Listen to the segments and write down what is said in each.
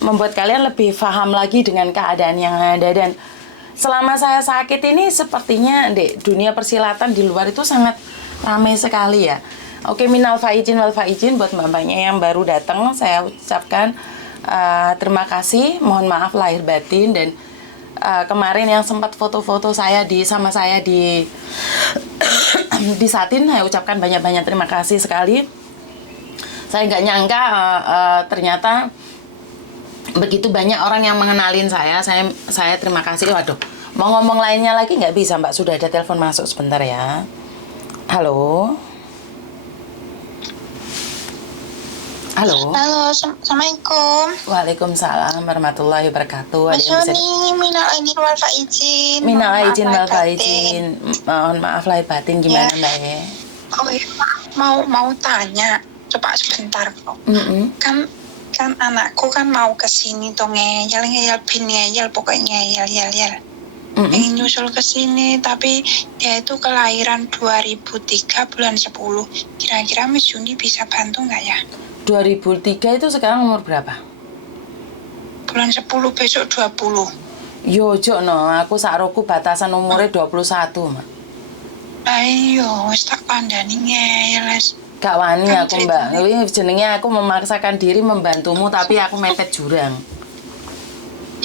membuat kalian lebih paham lagi dengan keadaan yang ada. Dan selama saya sakit ini sepertinya di dunia persilatan di luar itu sangat ramai sekali ya. Oke, minal faizin wal faizin buat mbak-mbaknya yang baru datang, saya ucapkan terima kasih, mohon maaf lahir batin. Dan kemarin yang sempat foto-foto saya sama saya di di Satin, saya ucapkan banyak-banyak terima kasih sekali. Saya nggak nyangka ternyata begitu banyak orang yang mengenalin saya. Saya terima kasih. Waduh, mau ngomong lainnya lagi nggak bisa Mbak, sudah ada telepon masuk sebentar ya. Halo. Halo. Halo, Assalamualaikum. Waalaikumsalam warahmatullahi wabarakatuh. Mas Yoni, minal aidin wal faizin. Minal Mohon aidin maaf wal lahir faizin. Mohon maaf lahir batin, gimana Mbak ya? Oh iya, mau tanya, coba sebentar kok. Kan anakku kan mau kesini tuh ngeyel bin ngeyel pokoknya ngeyel. Pengen nyusul ke sini, tapi dia itu kelahiran 2003 bulan 10. Kira-kira Miss Yuni bisa bantu nggak ya? 2003 itu sekarang umur berapa? Bulan 10 besok 20. Yo, no, aku sakroku batasan umurnya 21, Mak. Ayo, wis tak kandhani ngeyel. Gak wani Kan aku Mbak, ini jenenge aku memaksakan diri membantumu tapi aku mepet jurang.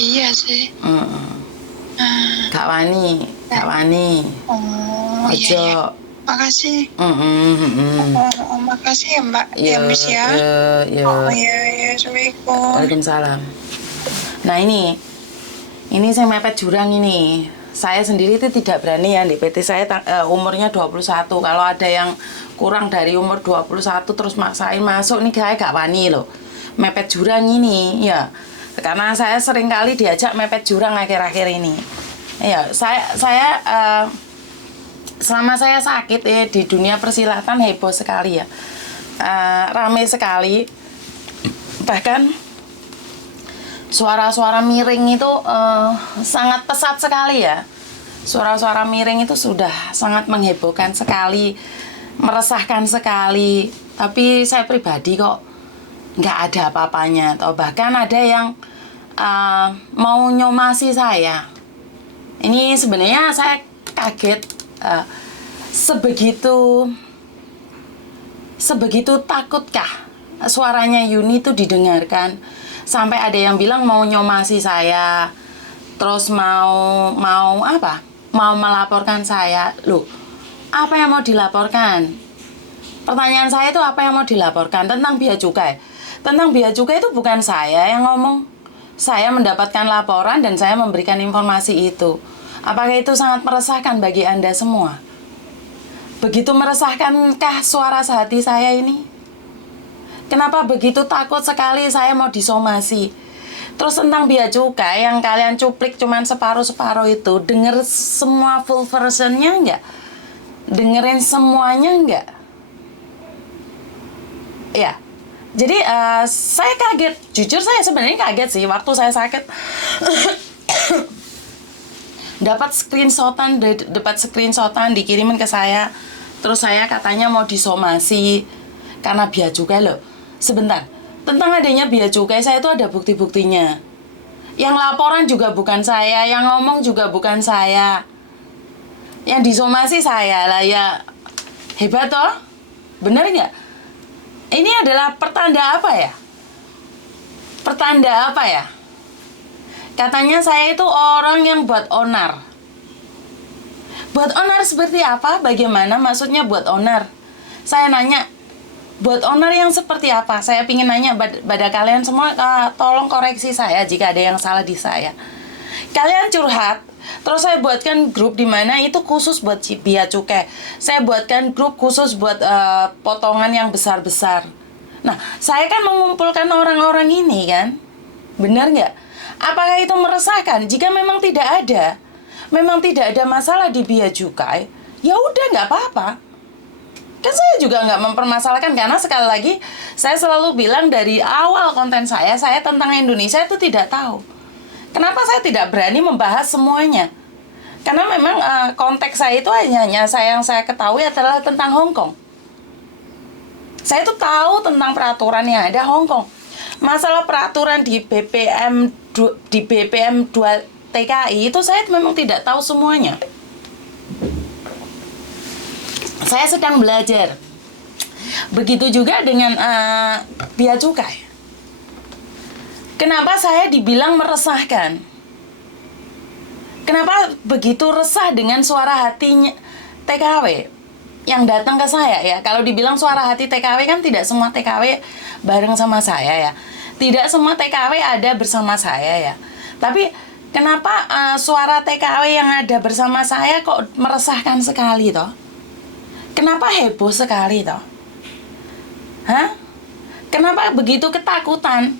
Iya sih. Gak wani. Oh, Ojo. iya. Makasih. Makasih ya Mbak. Ya Miss ya. Oh iya, Assalamualaikum. Waalaikumsalam. Nah ini saya mepet jurang ini. Saya sendiri itu tidak berani ya, di PT saya umurnya 21. Kalau ada yang kurang dari umur 21 terus maksain masuk nih, saya gak wani loh. Mepet jurang ini ya. Karena saya sering kali diajak mepet jurang akhir-akhir ini. Ya, saya selama saya sakit di dunia persilatan heboh sekali ya. Ramai sekali. Bahkan suara-suara miring itu sangat pesat sekali ya. Suara-suara miring itu sudah sangat menghebohkan sekali, meresahkan sekali. Tapi saya pribadi kok nggak ada apa-apanya. Atau bahkan ada yang mau nyomasi saya. Ini sebenarnya saya kaget, sebegitu takutkah suaranya Yuni itu didengarkan, sampai ada yang bilang mau nyomasi saya, terus mau melaporkan saya. Loh, apa yang mau dilaporkan? Pertanyaan saya itu apa yang mau dilaporkan? Tentang bea cukai. Tentang bea cukai itu bukan saya yang ngomong. Saya mendapatkan laporan dan saya memberikan informasi itu. Apakah itu sangat meresahkan bagi Anda semua? Begitu meresahkankah suara sehati saya ini? Kenapa begitu takut sekali saya mau disomasi? Terus tentang bea cukai yang kalian cuplik cuman separuh-separuh itu, denger semua full versionnya enggak? Dengerin semuanya enggak? Ya. Jadi saya kaget, jujur saya sebenarnya kaget sih waktu saya sakit. dapat screenshotan dikirimin ke saya, terus saya katanya mau disomasi karena bea cukai. Loh, sebentar, tentang adanya bea cukai saya itu ada bukti-buktinya. Yang laporan juga bukan saya, yang ngomong juga bukan saya, yang disomasi saya lah ya. Hebat toh, bener nggak? Ini adalah pertanda apa ya? Pertanda apa ya? Katanya saya itu orang yang buat onar. Buat onar seperti apa? Bagaimana maksudnya buat onar? Saya nanya, buat onar yang seperti apa? Saya ingin nanya pada kalian semua, tolong koreksi saya jika ada yang salah di saya. Kalian curhat, terus saya buatkan grup di mana itu khusus buat bea cukai. Saya buatkan grup khusus buat potongan yang besar-besar. Nah, saya kan mengumpulkan orang-orang ini kan, benar nggak? Apakah itu meresahkan? Jika memang tidak ada masalah di bea cukai, ya udah nggak apa-apa. Kan saya juga nggak mempermasalahkan, karena sekali lagi saya selalu bilang dari awal konten saya tentang Indonesia itu tidak tahu. Kenapa saya tidak berani membahas semuanya? Karena memang konteks saya itu hanya yang saya ketahui adalah tentang Hong Kong. Saya tuh tahu tentang peraturan yang ada Hong Kong. Masalah peraturan di BPM 2 TKI itu saya memang tidak tahu semuanya. Saya sedang belajar. Begitu juga dengan bea cukai. Kenapa saya dibilang meresahkan? Kenapa begitu resah dengan suara hatinya TKW yang datang ke saya ya? Kalau dibilang suara hati TKW kan tidak semua TKW bareng sama saya ya. Tidak semua TKW ada bersama saya ya. Tapi kenapa suara TKW yang ada bersama saya kok meresahkan sekali toh? Kenapa heboh sekali toh? Hah? Kenapa begitu ketakutan?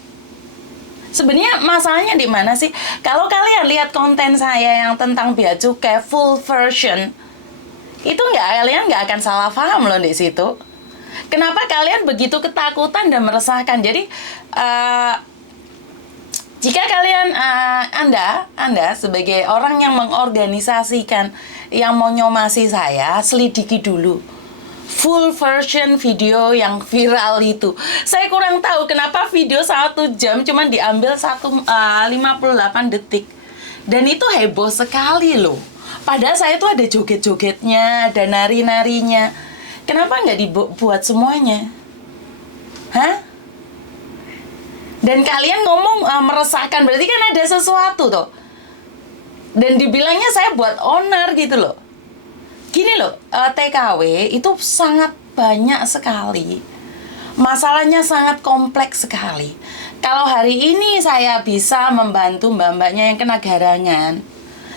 Sebenarnya masalahnya di mana sih? Kalau kalian lihat konten saya yang tentang bea cukai full version, itu kalian nggak akan salah paham loh di situ. Kenapa kalian begitu ketakutan dan meresahkan? Jadi jika kalian Anda sebagai orang yang mengorganisasikan, yang mau nyomasi saya, selidiki dulu full version video yang viral itu. Saya kurang tahu kenapa video 1 jam cuman diambil 58 detik. Dan itu heboh sekali loh. Padahal saya tuh ada joget-jogetnya, ada nari-narinya. Kenapa nggak dibuat semuanya? Hah? Dan kalian ngomong meresahkan, berarti kan ada sesuatu tuh. Dan dibilangnya saya buat onar gitu loh. Gini loh, TKW itu sangat banyak sekali. Masalahnya sangat kompleks sekali. Kalau hari ini saya bisa membantu mbak-mbaknya yang kena garangan.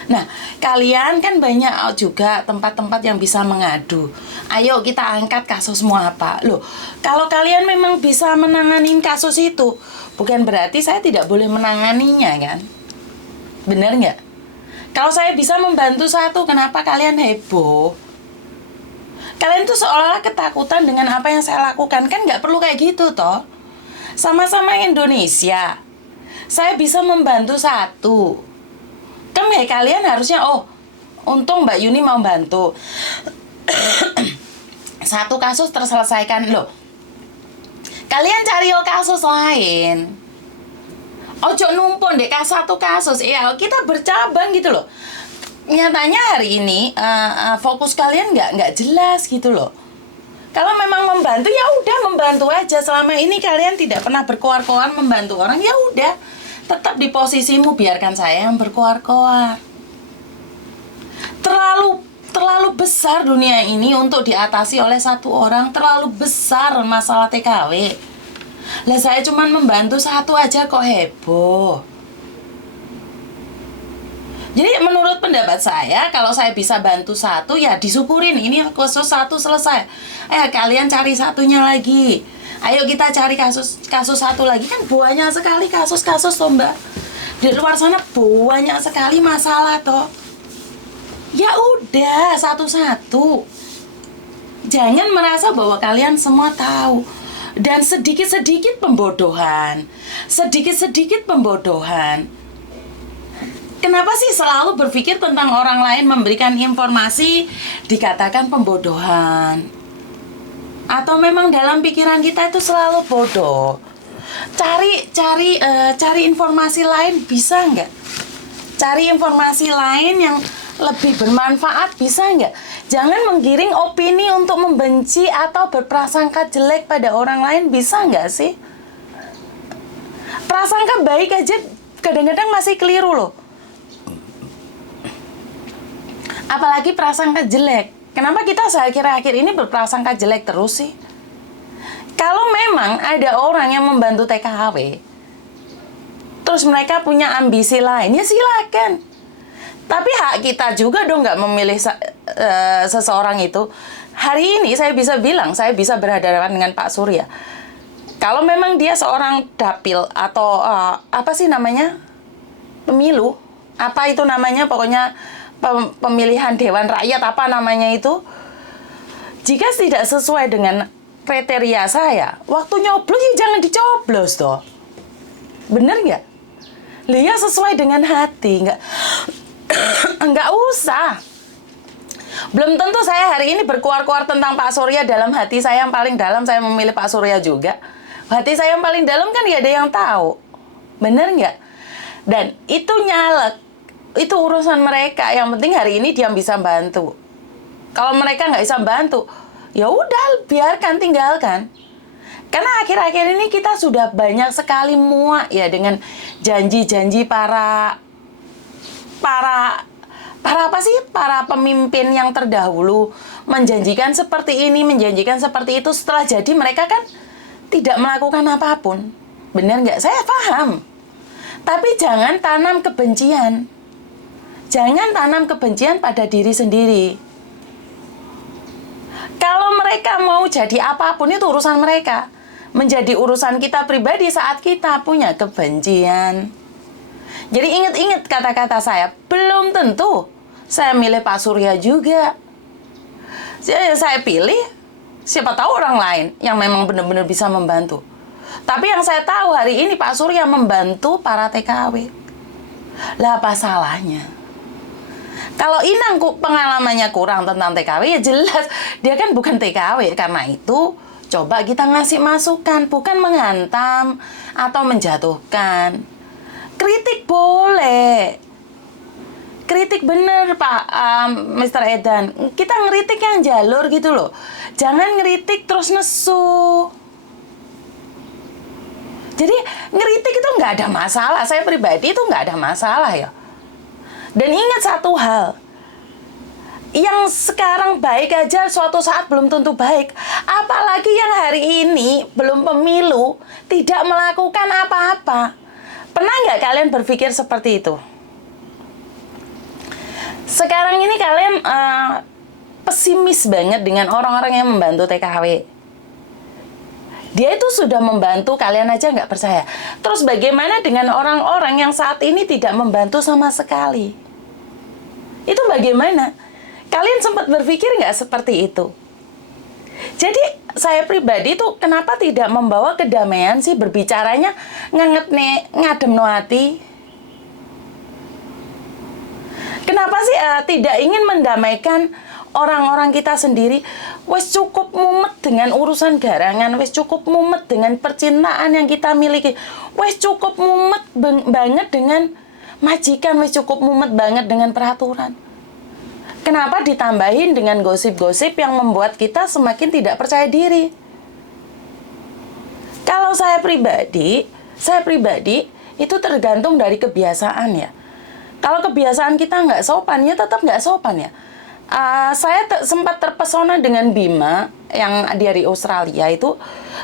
Nah, kalian kan banyak juga tempat-tempat yang bisa mengadu. Ayo kita angkat kasusmu apa. Loh, kalau kalian memang bisa menanganin kasus itu, bukan berarti saya tidak boleh menanganinya kan? Bener nggak? Kalau saya bisa membantu satu, kenapa kalian heboh? Kalian tuh seolah-olah ketakutan dengan apa yang saya lakukan. Kan nggak perlu kayak gitu toh. Sama-sama Indonesia. Saya bisa membantu satu. Kan kayak kalian harusnya, oh, untung Mbak Yuni mau bantu. Satu kasus terselesaikan. Loh, kalian cari kasus lain. Ojo numpun deh satu kasus. Ya, kita bercabang gitu loh. Nyatanya hari ini fokus kalian nggak jelas gitu loh. Kalau memang membantu ya udah membantu aja. Selama ini kalian tidak pernah berkoar-koar membantu orang, ya udah tetap di posisimu, biarkan saya yang berkoar-koar. Terlalu besar dunia ini untuk diatasi oleh satu orang. Terlalu besar masalah TKW. Lah saya cuma membantu satu aja kok heboh. Jadi menurut pendapat saya, kalau saya bisa bantu satu ya disyukurin. Ini kasus satu selesai. Kalian cari satunya lagi. Ayo kita cari kasus satu lagi. Kan banyak sekali kasus-kasus toh mbak. Di luar sana banyak sekali masalah toh. Ya udah satu-satu. Jangan merasa bahwa kalian semua tahu. Dan sedikit-sedikit pembodohan. Sedikit-sedikit pembodohan. Kenapa sih selalu berpikir tentang orang lain memberikan informasi dikatakan pembodohan? Atau memang dalam pikiran kita itu selalu bodoh? Cari informasi lain bisa nggak? Cari informasi lain yang lebih bermanfaat bisa nggak? Jangan menggiring opini untuk membenci atau berprasangka jelek pada orang lain, bisa nggak sih? Prasangka baik aja kadang-kadang masih keliru loh. Apalagi prasangka jelek. Kenapa kita akhir-akhir ini berprasangka jelek terus sih? Kalau memang ada orang yang membantu TKW, terus mereka punya ambisi lain, ya silakan. Tapi hak kita juga dong nggak memilih seseorang itu. Hari ini saya bisa bilang, saya bisa berhadapan dengan Pak Surya. Kalau memang dia seorang dapil atau apa sih namanya? Pemilu. Apa itu namanya? Pokoknya pemilihan Dewan Rakyat apa namanya itu. Jika tidak sesuai dengan kriteria saya, waktu nyoblos ya jangan dicoblos toh. Bener nggak? Lihat sesuai dengan hati, nggak usah. Belum tentu saya hari ini berkuar-kuar tentang Pak Surya, dalam hati saya yang paling dalam saya memilih Pak Surya juga. Hati saya yang paling dalam kan gak ada yang tahu. Bener nggak? Dan itu nyalek. Itu urusan mereka. Yang penting hari ini dia bisa bantu. Kalau mereka nggak bisa bantu, ya udah biarkan, tinggalkan. Karena akhir-akhir ini kita sudah banyak sekali muak ya dengan janji-janji para apa sih? Para pemimpin yang terdahulu menjanjikan seperti ini, menjanjikan seperti itu. Setelah jadi mereka kan tidak melakukan apapun. Benar nggak? Saya paham. Tapi jangan tanam kebencian. Jangan tanam kebencian pada diri sendiri. Kalau mereka mau jadi apapun itu urusan mereka. Menjadi urusan kita pribadi saat kita punya kebencian. Jadi ingat-ingat kata-kata saya. Belum tentu saya milih Pak Surya juga. Saya pilih siapa tahu orang lain yang memang benar-benar bisa membantu. Tapi yang saya tahu hari ini Pak Surya membantu para TKW. Lah apa salahnya? Kalau Inang pengalamannya kurang tentang TKW, ya jelas dia kan bukan TKW. Karena itu coba kita ngasih masukan, bukan menghantam atau menjatuhkan. Kritik boleh. Kritik bener Pak Mr. Edan. Kita ngeritik yang jalur gitu loh. Jangan ngeritik terus nesu. Jadi ngeritik itu nggak ada masalah. Saya pribadi itu nggak ada masalah ya. Dan ingat satu hal, yang sekarang baik aja suatu saat belum tentu baik. Apalagi yang hari ini belum pemilu, tidak melakukan apa-apa. Pernah nggak kalian berpikir seperti itu? Sekarang ini kalian pesimis banget dengan orang-orang yang membantu TKW. Dia itu sudah membantu, kalian aja nggak percaya. Terus bagaimana dengan orang-orang yang saat ini tidak membantu sama sekali? Itu bagaimana? Kalian sempat berpikir nggak seperti itu? Jadi saya pribadi tuh kenapa tidak membawa kedamaian sih, berbicaranya ngadem no hati? Kenapa sih tidak ingin mendamaikan orang-orang kita sendiri? Wes cukup mumet dengan urusan garangan, wes cukup mumet dengan percintaan yang kita miliki, wes cukup mumet banget dengan majikan, wes cukup mumet banget dengan peraturan. Kenapa ditambahin dengan gosip-gosip yang membuat kita semakin tidak percaya diri? Kalau saya pribadi itu tergantung dari kebiasaan ya. Kalau kebiasaan kita nggak sopan, ya tetap nggak sopan ya. Saya sempat terpesona dengan Bima yang dari Australia itu,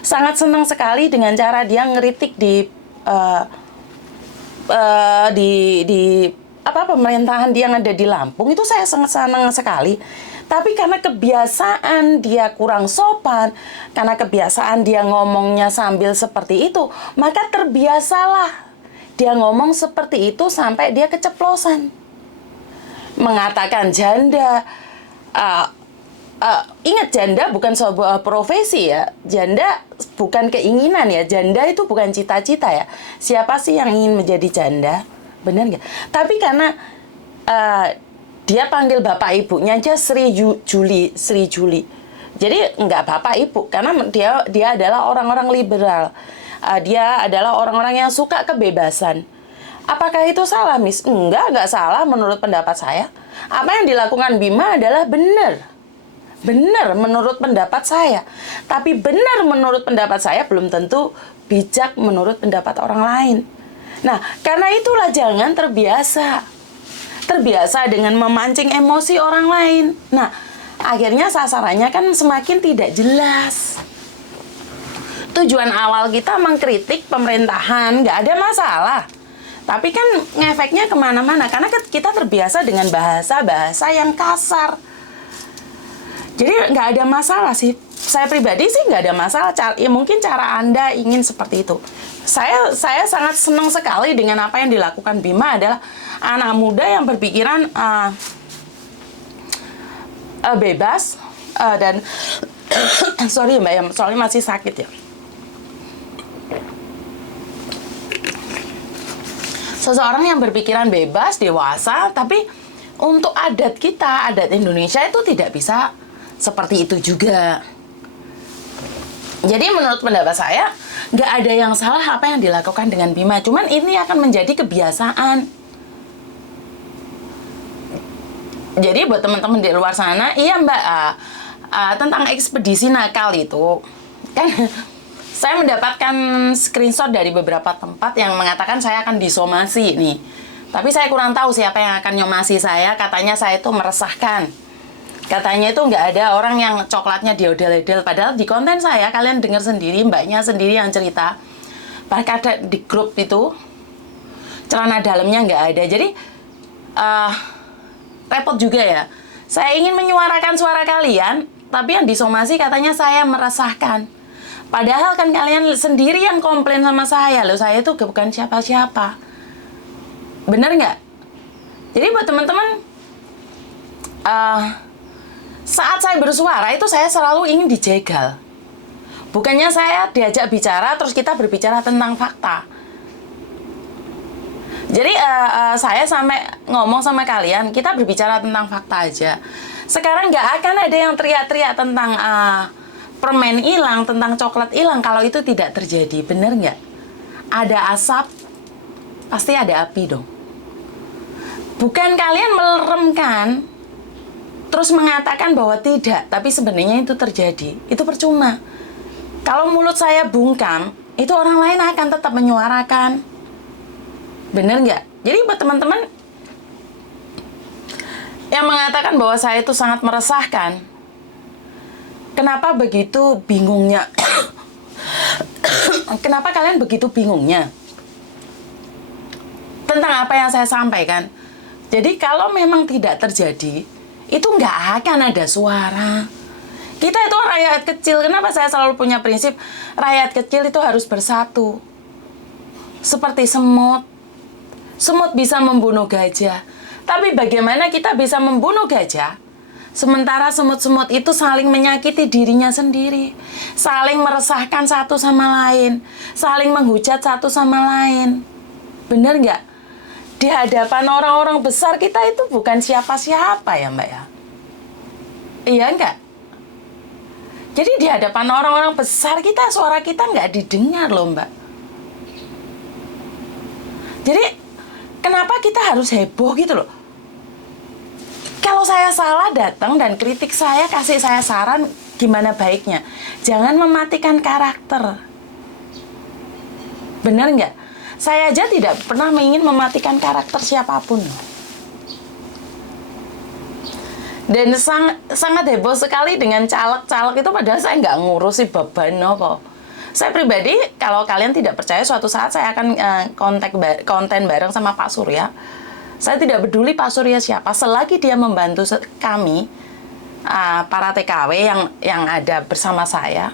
sangat senang sekali dengan cara dia ngeritik di pemerintahan dia yang ada di Lampung. Itu saya sangat senang sekali. Tapi karena kebiasaan dia kurang sopan, karena kebiasaan dia ngomongnya sambil seperti itu, maka terbiasalah dia ngomong seperti itu sampai dia keceplosan. Mengatakan janda. Ingat, janda bukan sebuah profesi ya. Janda bukan keinginan ya. Janda itu bukan cita-cita ya. Siapa sih yang ingin menjadi janda? Benar nggak? Tapi karena dia panggil bapak ibunya aja Sri Juli. Jadi nggak bapak ibu, karena dia adalah orang-orang liberal. Dia adalah orang-orang yang suka kebebasan. Apakah itu salah, Miss? Nggak salah menurut pendapat saya. Apa yang dilakukan Bima adalah benar. Benar menurut pendapat saya. Tapi benar menurut pendapat saya belum tentu bijak menurut pendapat orang lain. Nah, karena itulah jangan terbiasa. Terbiasa dengan memancing emosi orang lain. Nah, akhirnya sasarannya kan semakin tidak jelas. Tujuan awal kita mengkritik pemerintahan, nggak ada masalah. Tapi kan ngefeknya kemana-mana, karena kita terbiasa dengan bahasa-bahasa yang kasar. Jadi nggak ada masalah sih. Saya pribadi sih nggak ada masalah. Ya mungkin cara Anda ingin seperti itu. Saya sangat senang sekali dengan apa yang dilakukan Bima, adalah anak muda yang berpikiran bebas dan sorry Mbak ya, soalnya masih sakit ya. Seseorang yang berpikiran bebas, dewasa, tapi untuk adat kita, adat Indonesia itu tidak bisa seperti itu juga. Jadi menurut pendapat saya, nggak ada yang salah apa yang dilakukan dengan Bima. Cuman ini akan menjadi kebiasaan. Jadi buat teman-teman di luar sana, iya Mbak, tentang ekspedisi nakal itu, kan saya mendapatkan screenshot dari beberapa tempat yang mengatakan saya akan disomasi nih. Tapi saya kurang tahu siapa yang akan nyomasi saya. Katanya saya itu meresahkan. Katanya itu nggak ada orang yang coklatnya diodel-odel. Padahal di konten saya, kalian dengar sendiri, mbaknya sendiri yang cerita. Bahkan ada di grup itu, celana dalamnya nggak ada. Jadi, repot juga ya. Saya ingin menyuarakan suara kalian, tapi yang disomasi katanya saya meresahkan. Padahal kan kalian sendiri yang komplain sama saya. Loh, saya itu bukan siapa-siapa. Bener nggak? Jadi buat teman-teman, saat saya bersuara itu saya selalu ingin dijegal. Bukannya saya diajak bicara terus kita berbicara tentang fakta. Jadi saya sampai ngomong sama kalian, kita berbicara tentang fakta aja. Sekarang nggak akan ada yang teriak-teriak tentang permen hilang, tentang coklat hilang kalau itu tidak terjadi. Bener nggak? Ada asap, pasti ada api dong. Bukan kalian meleremkan, terus mengatakan bahwa tidak, tapi sebenarnya itu terjadi. Itu percuma. Kalau mulut saya bungkam, itu orang lain akan tetap menyuarakan. Bener nggak? Jadi buat teman-teman yang mengatakan bahwa saya itu sangat meresahkan, kenapa begitu bingungnya? Kenapa kalian begitu bingungnya tentang apa yang saya sampaikan? Jadi kalau memang tidak terjadi, itu nggak akan ada suara. Kita itu rakyat kecil. Kenapa saya selalu punya prinsip rakyat kecil itu harus bersatu? Seperti semut. Semut bisa membunuh gajah. Tapi bagaimana kita bisa membunuh gajah? Sementara semut-semut itu saling menyakiti dirinya sendiri. Saling meresahkan satu sama lain. Saling menghujat satu sama lain. Bener nggak? Di hadapan orang-orang besar kita itu bukan siapa-siapa ya Mbak ya? Iya nggak? Jadi di hadapan orang-orang besar kita, suara kita nggak didengar loh Mbak. Jadi kenapa kita harus heboh gitu loh? Kalau saya salah datang dan kritik saya, kasih saya saran gimana baiknya. Jangan mematikan karakter. Bener nggak? Saya aja tidak pernah ingin mematikan karakter siapapun. Dan sangat heboh sekali dengan caleg-caleg itu, padahal saya nggak ngurusi beban kok. Saya pribadi, kalau kalian tidak percaya, suatu saat saya akan konten bareng sama Pak Surya. Saya tidak peduli Pak Surya siapa, selagi dia membantu kami, para TKW yang ada bersama saya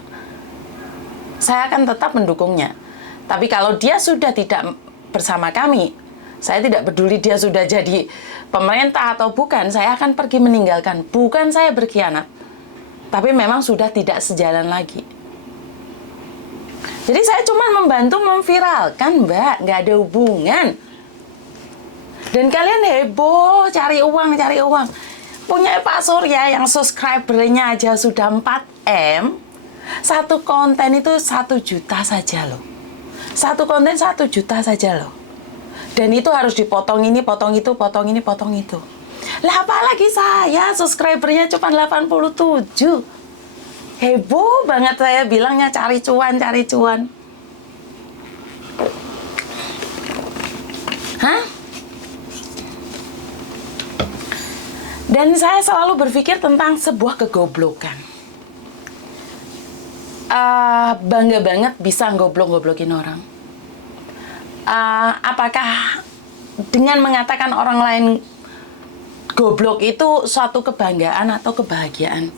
akan tetap mendukungnya. Tapi kalau dia sudah tidak bersama kami, saya tidak peduli dia sudah jadi pemerintah atau bukan, saya akan pergi meninggalkan. Bukan saya berkhianat, tapi memang sudah tidak sejalan lagi. Jadi saya cuma membantu memviralkan Mbak, nggak ada hubungan. Dan kalian heboh, cari uang. Punya Pak Surya yang subscribernya aja sudah 4M, satu konten itu 1 juta saja loh. Satu konten 1 juta saja loh. Dan itu harus dipotong ini, potong itu, potong ini, potong itu. Lah apalagi saya subscribernya cuma 87. Heboh banget saya bilangnya cari cuan. Hah? Dan saya selalu berpikir tentang sebuah kegoblokan. Bangga banget bisa goblok-goblokin orang. Apakah dengan mengatakan orang lain goblok itu suatu kebanggaan atau kebahagiaan?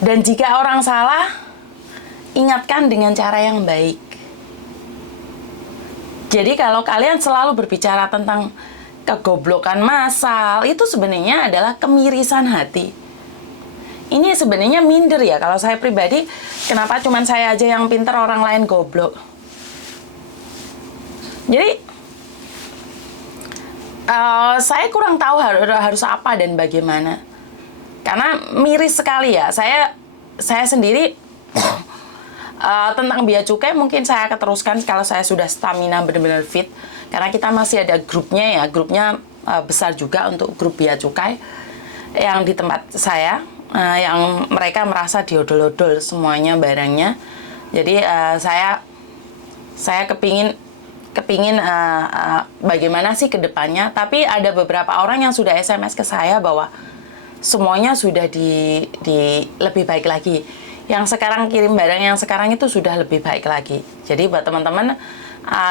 Dan jika orang salah, ingatkan dengan cara yang baik. Jadi kalau kalian selalu berbicara tentang kegoblokan massal, itu sebenarnya adalah kemirisan hati. Ini sebenarnya minder ya, kalau saya pribadi, kenapa cuman saya aja yang pintar, orang lain goblok. Jadi, saya kurang tahu harus apa dan bagaimana. Karena miris sekali ya, saya saya sendiri tentang bea cukai mungkin saya akan teruskan kalau saya sudah stamina benar-benar fit, karena kita masih ada grupnya ya, grupnya besar juga untuk grup bea cukai yang di tempat saya, yang mereka merasa diodol-odol semuanya barangnya. Jadi saya kepingin bagaimana sih ke depannya. Tapi ada beberapa orang yang sudah SMS ke saya bahwa semuanya sudah di lebih baik lagi. Yang sekarang kirim barang yang sekarang itu sudah lebih baik lagi. Jadi buat teman-teman,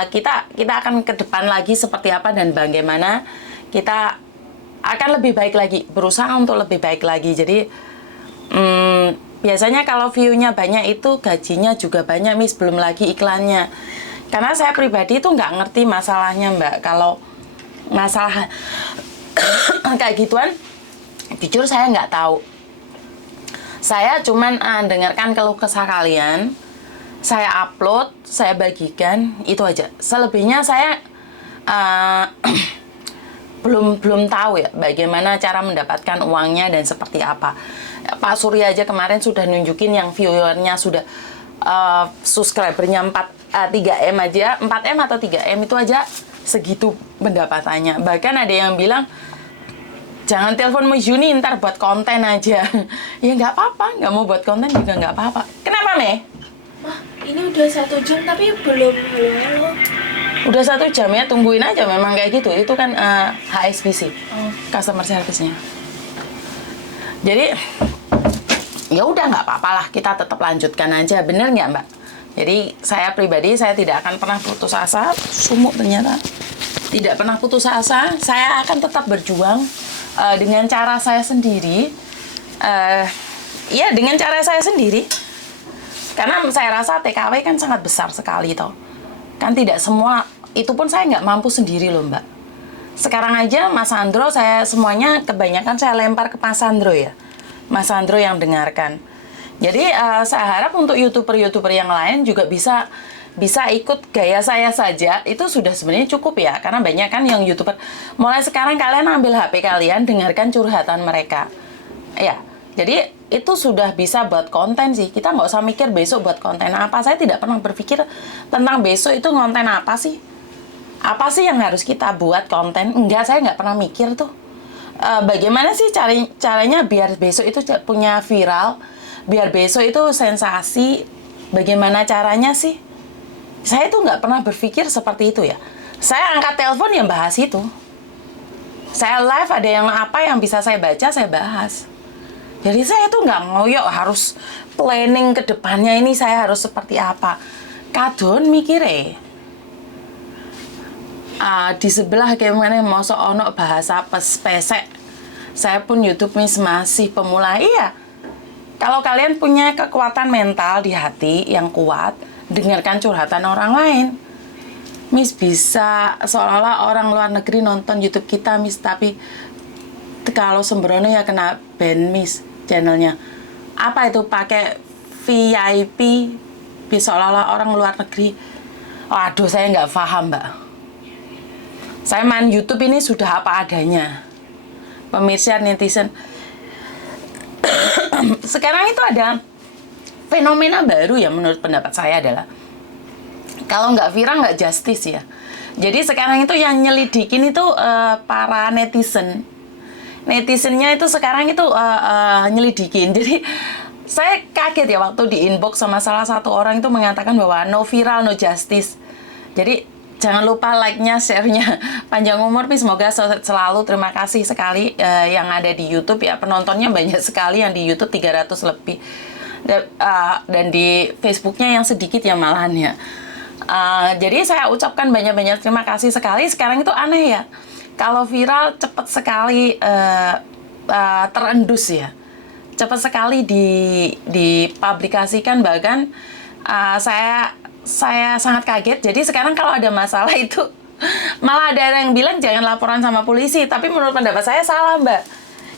kita akan ke depan lagi seperti apa dan bagaimana kita akan lebih baik lagi, berusaha untuk lebih baik lagi. Jadi biasanya kalau view-nya banyak itu gajinya juga banyak, Miss, belum lagi iklannya. Karena saya pribadi itu nggak ngerti masalahnya, Mbak. Kalau masalah kayak gituan, jujur saya nggak tahu. Saya cuman dengarkan keluh kesah kalian, saya upload, saya bagikan, itu aja. Selebihnya saya belum tahu ya bagaimana cara mendapatkan uangnya dan seperti apa. Pak Surya aja kemarin sudah nunjukin yang viewernya sudah subscribernya 3M aja, 4M atau 3M itu aja segitu pendapatannya. Bahkan ada yang bilang, jangan telepon Mas Juni, ntar buat konten aja. Ya nggak apa-apa, nggak mau buat konten juga nggak apa-apa. Kenapa, Meh? Wah, ini udah 1 jam tapi belum halo. Udah 1 jam ya, tungguin aja memang kayak gitu. Itu kan HSBC, customer service-nya. Jadi, ya udah nggak apa-apa lah, kita tetap lanjutkan aja. Bener nggak, Mbak? Jadi, saya pribadi, saya tidak akan pernah putus asa. Sumuk ternyata. Tidak pernah putus asa, saya akan tetap berjuang dengan cara saya sendiri. Ya, dengan cara saya sendiri. Karena saya rasa TKW kan sangat besar sekali toh. Kan tidak semua, itu pun saya nggak mampu sendiri loh, Mbak. Sekarang aja Mas Andro, saya semuanya kebanyakan saya lempar ke Mas Andro ya. Mas Andro yang dengarkan. Jadi saya harap untuk YouTuber-YouTuber yang lain juga bisa ikut gaya saya saja, itu sudah sebenarnya cukup ya. Karena banyak kan yang YouTuber, mulai sekarang kalian ambil HP kalian, dengarkan curhatan mereka. Ya, jadi itu sudah bisa buat konten sih. Kita nggak usah mikir besok buat konten apa. Saya tidak pernah berpikir tentang besok itu konten apa sih. Apa sih yang harus kita buat konten? Enggak, saya nggak pernah mikir tuh. Bagaimana sih caranya biar besok itu punya viral, biar besok itu sensasi, bagaimana caranya sih? Saya tuh nggak pernah berpikir seperti itu ya. Saya angkat telepon yang bahas itu. Saya live ada yang apa yang bisa saya baca, saya bahas. Jadi saya tuh nggak ngoyok harus planning ke depannya ini saya harus seperti apa. Kadon mikir di sebelah kayak mana mau ono bahasa pesek. Saya pun YouTube masih pemula. Iya. Kalau kalian punya kekuatan mental di hati yang kuat, dengarkan curhatan orang lain. Miss bisa seolah-olah orang luar negeri nonton YouTube kita, Miss, tapi kalau sembrono ya kena ban, Miss, channelnya. Apa itu pakai VIP seolah-olah orang luar negeri? Waduh, saya nggak paham, Mbak. Saya main YouTube ini sudah apa adanya. Pemirsa netizen. Sekarang itu ada fenomena baru ya menurut pendapat saya adalah kalau nggak viral nggak justice ya. Jadi sekarang itu yang nyelidikin itu para netizen. Netizennya itu sekarang itu nyelidikin. Jadi saya kaget ya waktu di inbox sama salah satu orang itu mengatakan bahwa no viral, no justice. Jadi jangan lupa like-nya, share-nya. Panjang umur, semoga selalu. Terima kasih sekali yang ada di YouTube ya. Penontonnya banyak sekali yang di YouTube 300 lebih. Dan di Facebooknya yang sedikit ya malahan ya. Jadi saya ucapkan banyak-banyak terima kasih sekali. Sekarang itu aneh ya. Kalau viral cepat sekali terendus ya. Cepat sekali dipublikasikan, bahkan saya sangat kaget. Jadi sekarang kalau ada masalah itu malah ada yang bilang jangan laporan sama polisi. Tapi menurut pendapat saya salah, Mbak.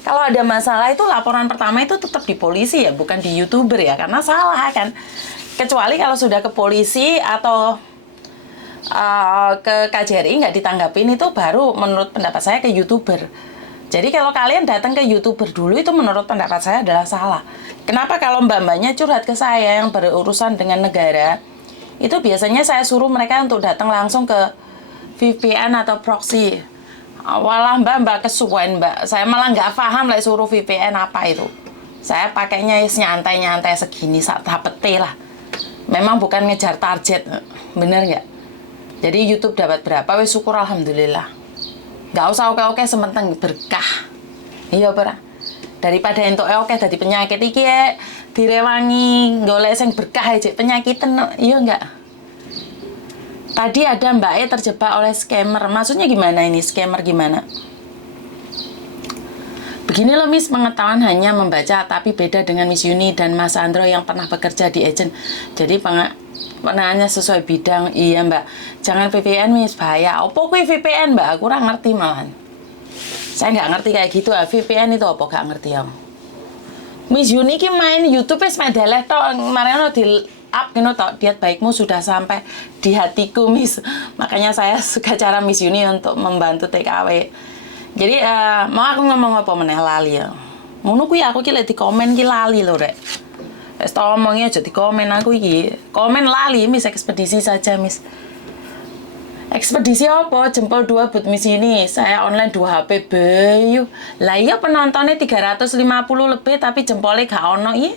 Kalau ada masalah itu laporan pertama itu tetap di polisi ya, bukan di YouTuber ya, karena salah kan. Kecuali kalau sudah ke polisi atau ke KJRI nggak ditanggapin, itu baru menurut pendapat saya ke YouTuber. Jadi kalau kalian datang ke YouTuber dulu itu menurut pendapat saya adalah salah. Kenapa kalau mbak-mbaknya curhat ke saya yang berurusan dengan negara, itu biasanya saya suruh mereka untuk datang langsung ke VPN atau proxy. Walah mbak kesuwen mbak, saya malah nggak paham lah suruh VPN apa itu. Saya pakainya nyantai-nyantai segini, sak tapete lah. Memang bukan ngejar target, bener nggak? Jadi YouTube dapat berapa, wes syukur alhamdulillah. Nggak usah oke-oke sementeng berkah. Iya ora? Daripada entuk oke dadi penyakit iki direwangi golek sing berkah aja penyakitan, iya enggak? Tadi ada Mbak E terjebak oleh scammer. Maksudnya gimana ini? Scammer gimana? Begini loh Miss, pengetahuan hanya membaca, tapi beda dengan Miss Yuni dan Mas Andro yang pernah bekerja di agent. Jadi penangannya sesuai bidang. Iya Mbak, jangan VPN Miss, bahaya. Apa kuwi VPN Mbak? Aku kurang ngerti malahan. Saya nggak ngerti kayak gitu. VPN itu apa? Nggak ngerti ya. Miss Yuni ki main YouTube wis medeleh tok, kemarin di up kena tok, diet baikmu sudah sampai di hatiku Miss. Makanya saya suka cara Miss Yuni untuk membantu TKW. Jadi mau aku ngomong apa meneh lali ya. Ngono kuwi aku ki lek di komen ki lali lho rek. Wis tak omongnya aja di komen aku iki. Komen lali Miss, ekspedisi saja Miss. Ekspedisi apa? Jempol 2 buat Miss ini. Saya online 2 HP bayu. Lah iya penontonnya 350 lebih tapi jempolnya gak ono iya.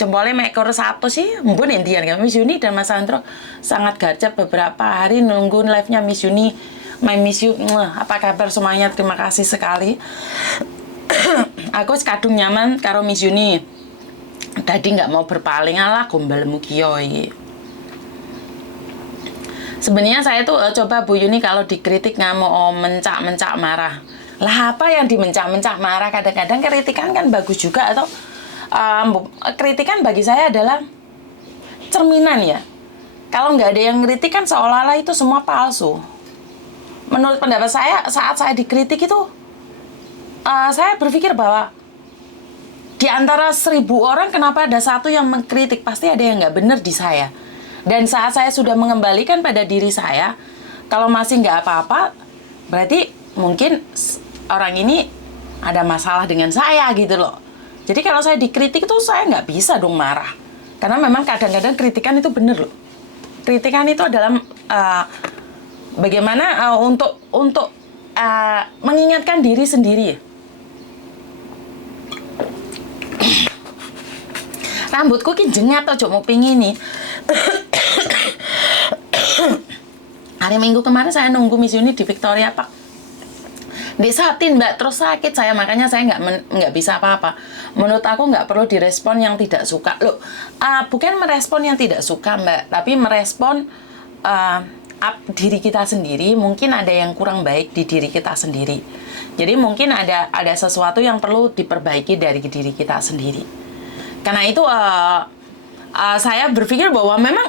Jempolnya mekor 1 sih. Mbun intian kan Miss Yuni dan Mas Andro sangat garcep beberapa hari nungguin live-nya Miss Yuni. My miss you. Apa kabar semuanya? Terima kasih sekali. Aku kadung nyaman karo Miss Yuni. Tadi nggak mau berpaling lah gombalmu kiyo iki. Sebenarnya saya tuh coba Bu Yuni kalau dikritik ngamuk mencak marah. Lah apa yang dimencak marah? Kadang-kadang kritikan kan bagus juga atau kritikan bagi saya adalah cerminan ya. Kalau nggak ada yang kritik kan seolah-olah itu semua palsu. Menurut pendapat saya saat saya dikritik itu saya berpikir bahwa di antara 1000 orang kenapa ada satu yang mengkritik, pasti ada yang nggak benar di saya. Dan saat saya sudah mengembalikan pada diri saya, kalau masih nggak apa-apa, berarti mungkin orang ini ada masalah dengan saya gitu loh. Jadi kalau saya dikritik itu saya nggak bisa dong marah. Karena memang kadang-kadang kritikan itu benar loh. Kritikan itu adalah bagaimana untuk mengingatkan diri sendiri. Rambutku ki jengat atau mau pingin nih. Hari Minggu kemarin saya nunggu Miss Yuni di Victoria Park. Disatin Mbak, terus sakit saya, makanya saya nggak bisa apa-apa. Menurut aku nggak perlu direspon yang tidak suka. Loh, bukan merespon yang tidak suka Mbak, tapi merespon diri kita sendiri. Mungkin ada yang kurang baik di diri kita sendiri. Jadi mungkin ada sesuatu yang perlu diperbaiki dari diri kita sendiri. Karena itu saya berpikir bahwa memang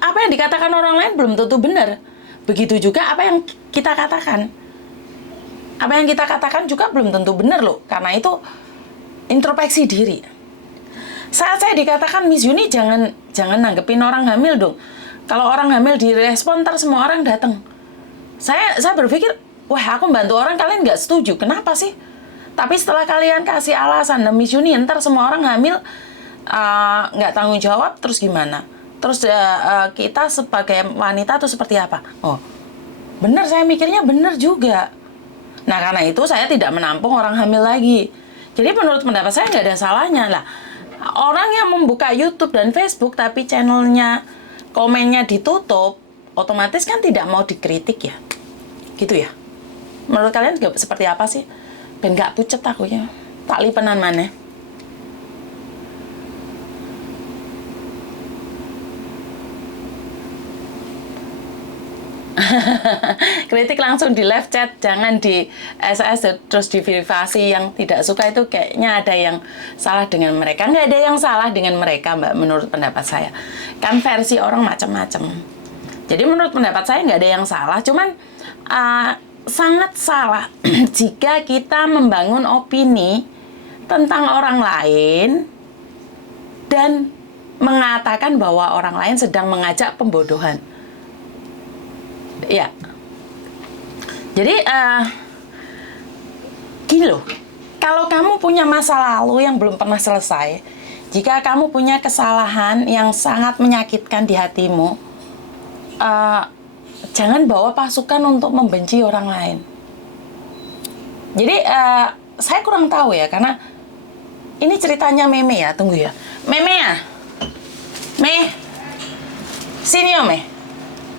apa yang dikatakan orang lain belum tentu benar. Begitu juga apa yang kita katakan. Apa yang kita katakan juga belum tentu benar loh. Karena itu introspeksi diri. Saat saya dikatakan Miss Yuni jangan nanggepin orang hamil dong. Kalau orang hamil direspon ntar semua orang datang. Saya berpikir, wah aku bantu orang kalian nggak setuju. Kenapa sih? Tapi setelah kalian kasih alasan, nah Miss Yuni ntar semua orang hamil nggak tanggung jawab, terus gimana? Terus kita sebagai wanita tuh seperti apa? Oh, benar, saya mikirnya benar juga. Nah karena itu saya tidak menampung orang hamil lagi. Jadi menurut pendapat saya nggak ada salahnya lah. Orang yang membuka YouTube dan Facebook tapi channelnya komennya ditutup, otomatis kan tidak mau dikritik ya, gitu ya. Menurut kalian seperti apa sih? Ben gak pucet aku ya, tak lipenan maneh. Kritik langsung di live chat, jangan di SS terus di verifikasi. Yang tidak suka itu kayaknya ada yang salah dengan mereka. Nggak ada yang salah dengan mereka Mbak, menurut pendapat saya. Kan versi orang macam-macam. Jadi menurut pendapat saya nggak ada yang salah, cuman sangat salah jika kita membangun opini tentang orang lain dan mengatakan bahwa orang lain sedang mengajak pembodohan. Ya, jadi gini loh, kalau kamu punya masa lalu yang belum pernah selesai, jika kamu punya kesalahan yang sangat menyakitkan di hatimu, jangan bawa pasukan untuk membenci orang lain. Jadi saya kurang tahu ya, karena ini ceritanya Meme ya, tunggu ya. Meme ya? Me? Sini ya, Me.